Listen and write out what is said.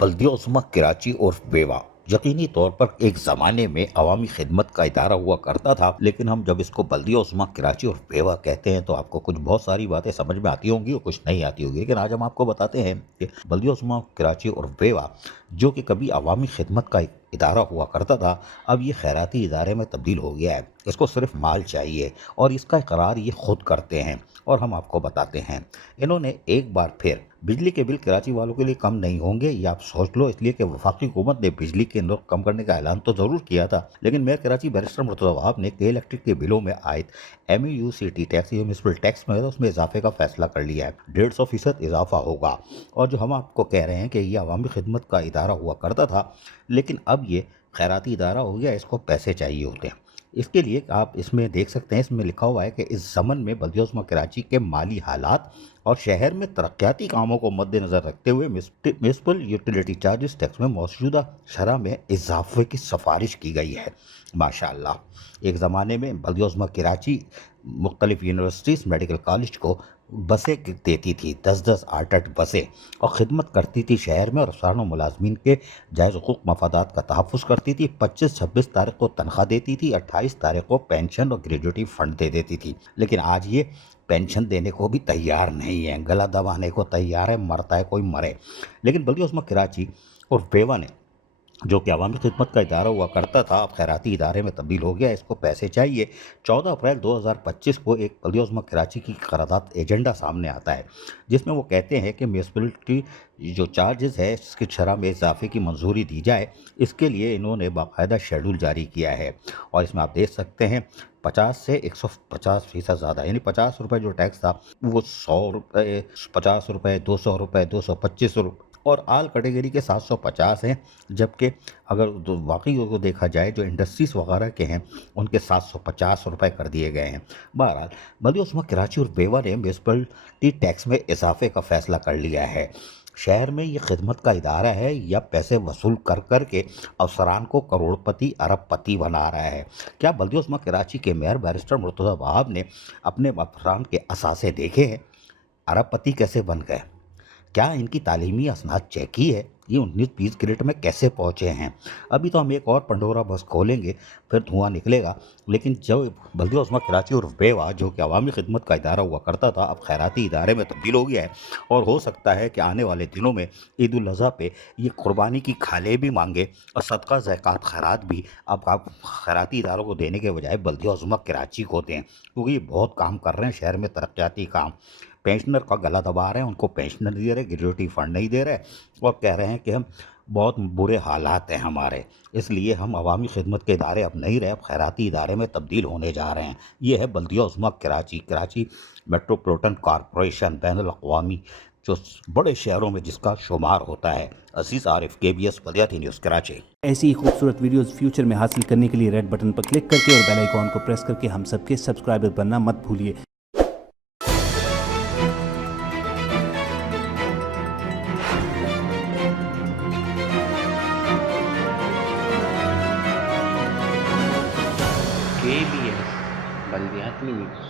बल्दिया उस्मा कराची और बेवा यकीनी तौर पर एक ज़माने में अवामी खिदमत का इदारा हुआ करता था, लेकिन हम जब इसको बल्दिया उस्मा कराची और बेवा कहते हैं तो आपको कुछ बहुत सारी बातें समझ में आती होंगी और कुछ नहीं आती होंगी। लेकिन आज हम आपको बताते हैं कि बल्दिया उस्मा कराची और बेवा जो कि कभी अवामी खिदमत का एक इदारा हुआ करता था, अब ये खैराती इदारे में तब्दील हो गया है। इसको सिर्फ माल चाहिए और इसका इकरार ये खुद करते हैं और हम आपको बताते हैं। इन्होंने एक बार फिर बिजली के बिल कराची वालों के लिए कम नहीं होंगे, ये आप सोच लो, इसलिए कि वफाकी हुकूमत ने बिजली के नर्ख कम करने का ऐलान तो ज़रूर किया था, लेकिन मेयर कराची बैरिस्टर मुर्तज़ा वहाब ने के इलेक्ट्रिक के बिलों में आयद MUCT टैक्स या म्यूनसिपल टैक्स में उसमें इजाफे का फैसला कर लिया है। 150% इजाफा होगा। और जो हम आपको कह रहे हैं कि ये अवामी खिदमत का इदारा हुआ करता था, लेकिन अब ये खैराती इदारा हो गया, इसको पैसे चाहिए होते हैं। इसके लिए आप इसमें देख सकते हैं, इसमें लिखा हुआ है कि इस ज़मन में बल्दिया उस्मा कराची के माली हालात और शहर में तरक्याती कामों को मद्देनज़र रखते हुए म्यूनसिपल यूटिलिटी चार्जेस टैक्स में मौजूदा शरह में इजाफे की सिफारिश की गई है। माशाअल्लाह। एक ज़माने में बल्दिया उस्मा कराची मुख्तलिफ यूनिवर्सिटीज़ मेडिकल कॉलेज को बसें देती थी, 10-10 8-8 बसें, और ख़िदमत करती थी शहर में और अफसरान मुलाजमीन के जायज़ हुकूक मफादात का तहफ़्फ़ुज़ करती थी। 25-26 तारीख को तनख्वाह देती थी, 28 तारीख को पेंशन और ग्रेजुएटी फ़ंड दे देती थी। लेकिन आज ये पेंशन देने को भी तैयार नहीं है, गला दबाने को तैयार है, मरता है कोई मरे। लेकिन बल्दिया उस्मा कराची और बेवा ने, जो कि अवामी खिदमत का इदारा हुआ करता था, अब खैराती इदारे में तब्दील हो गया, इसको पैसे चाहिए। 14 अप्रैल 2025 को एक बल्दिया उस्मा कराची की करारदाद एजेंडा सामने आता है, जिसमें वो कहते हैं कि म्यूनसिपलिटी जो चार्जेस है इसकी शरह में इजाफे की मंजूरी दी जाए। इसके लिए इन्होंने बाकायदा शेड्यूल जारी किया है और इसमें आप देख सकते हैं 50 से 150% ज़्यादा, यानी 50 रुपये जो टैक्स था वो 100 रुपये, 50 रुपये, 200 रुपये, 225 रुपये और आल कैटेगरी के 750 हैं। जबकि अगर वाकई को देखा जाए, जो इंडस्ट्रीज़ वगैरह के हैं उनके 750 रुपये कर दिए गए हैं। बहरहाल बल्दिया उस्मा कराची और बेवा ने म्यूनसिपलिटी टैक्स में इजाफे का फैसला कर लिया है। शहर में ये खिदमत का इदारा है या पैसे वसूल कर कर के अफसरान को करोड़पति अरबपति बना रहा है? क्या बल्दिया उस्मा कराची के मेयर बैरिस्टर मुर्तज़ा वहाब ने अपने अफसरान के असासे देखे हैं? अरबपति कैसे बन गए? क्या इनकी तालीमी असनाद चेक की है? ये 19-20 ग्रेड में कैसे पहुँचे हैं? अभी तो हम एक और पंडोरा बस खोलेंगे, फिर धुआं निकलेगा। लेकिन जब बल्दिया उस्मा कराची और बेवा, जो कि अवामी खिदमत का इदारा हुआ करता था, अब खैराती इदारे में तब्दील हो गया है और हो सकता है कि आने वाले दिनों में ईद उल अज़हा पे ये कुर्बानी की खाले भी मांगे और सदका ज़कात खैरात भी अब आप खैराती इदारों को देने के बजाय बल्दिया उस्मा कराची को दें, क्योंकि ये बहुत काम कर रहे हैं शहर में, तरक्याती काम। पेंशनर का गला दबा रहे हैं, उनको पेंशन नहीं दे रहे, ग्रेजुएटी फंड नहीं दे रहे और कह रहे हैं कि हम बहुत बुरे हालात हैं हमारे, इसलिए हम अवामी खिदमत के इदारे अब नहीं रहे, अब खैराती इदारे में तब्दील होने जा रहे हैं। ये है बल्दिया उस्मा कराची। कराची मेट्रोपॉलिटन कॉरपोरेशन बैनुल-अक़वामी जो बड़े शहरों में जिसका शुमार होता है। अज़ीज़ आरिफ, KBS बल्दियाती न्यूज़ कराची। ऐसी ही खूबसूरत वीडियोस फ्यूचर में हासिल करने के लिए रेड बटन पर क्लिक करके और बेल आइकॉन को प्रेस करके हम सबके सब्सक्राइबर बनना मत भूलिए। KBS बल्दियाती न्यूज़।